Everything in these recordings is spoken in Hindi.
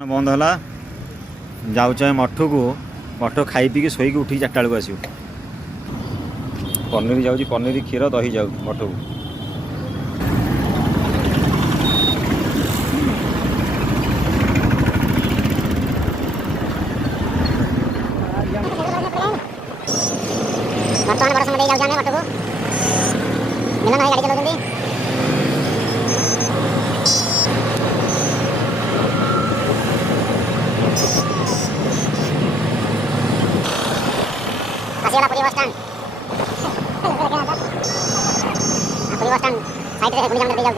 बंद है जाऊँ मठ को मठ खाई पी शोक उठी 4टा बेलू आस पनीर जाऊँ पनीर क्षीर दही जाऊ मठ को बर्तमान बड़ समय जाऊँ मठ को मिलन भाई गाड़ी चलाते आसीगला Puri bus stand Puri bus stand side रे गुड़ी जाम दे जाऊ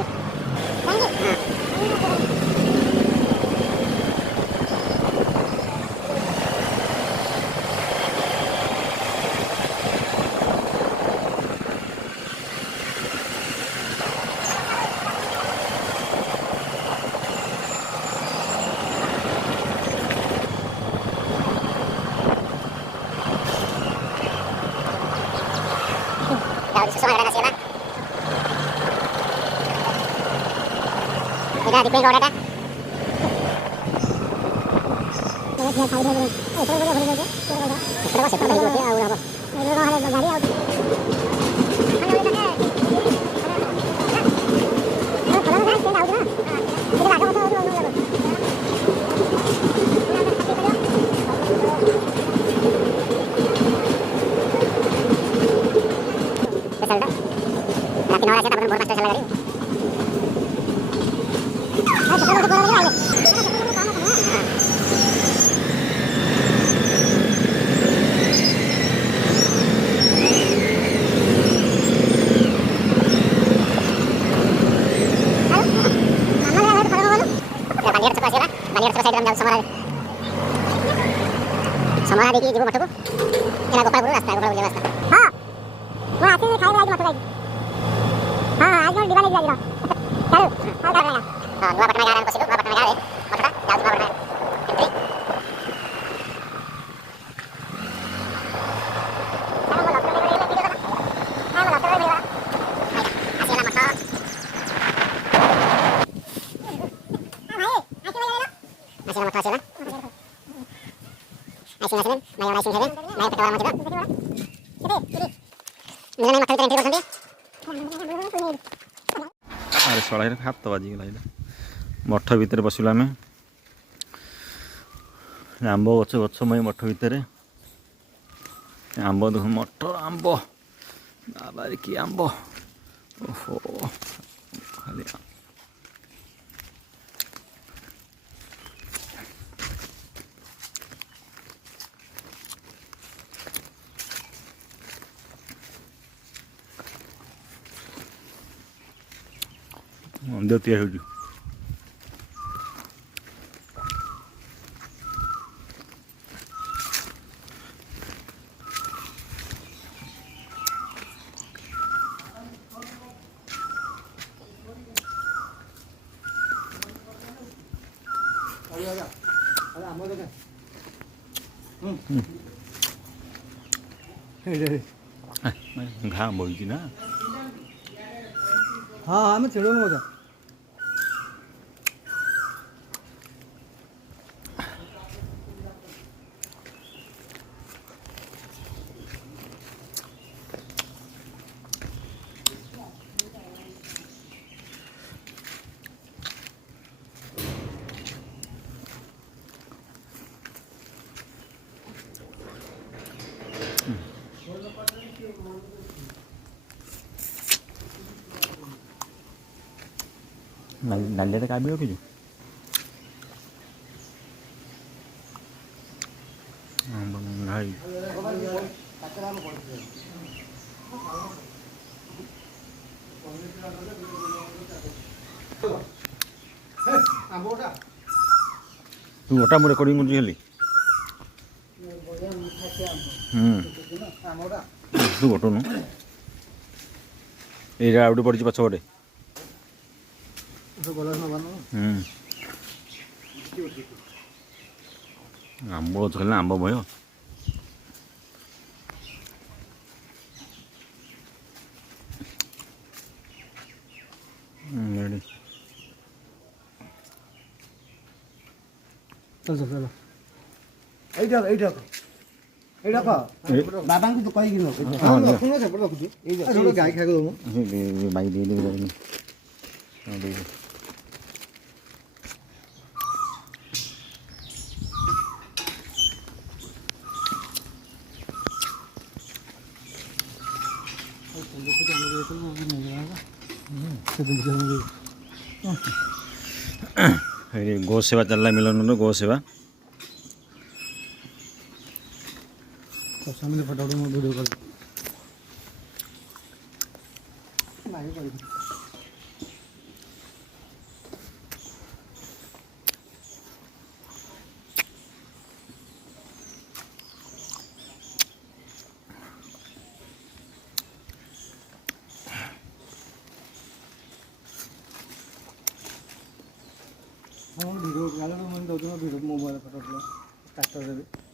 Kita di pinggir roda. समारा देखिए जीव मठ को एना गोपालपुर रास्ता हां वो आते खाई लाइट मठ लाइट हां आज को दिवाली जागी चलो हां कर रहा हां नुआ पटना जा रहा है बस नुआ पटना जा रहे मठड़ा जाओ नुआ पटना अरे सड़ा हाथ तो बाजिगला मठ भितर बसलु आम आंब गच गच मई मठ भितर आंब देख मठ आंब बाबारे कि आंब ओहो खाली मंदिर तैयार हो घा बोलती ना हाँ आम चढ़ो मजा नालिया का भी रखी भाई तू गोटा मुझे रिकॉर्डिंग कर हेली तू गोटो नु ये आउट पड़ी पछपटे आंब गच खाली आंब भय चल चल चलो এইটা বাবাଙ୍କୁ তো କହିକି ନ ରଖୁନ ସେପଟେ ରଖୁଛୁ ଏଇ ଗାଈ ଖାଇବାକୁ ଦବୁ ଭାଇ ଦେଇଦେବି गौ सेवा चल रहा है मिलन गौ सेवा सामने फटाफट में वीडियो कर वीडियो मोबाइल फटाफट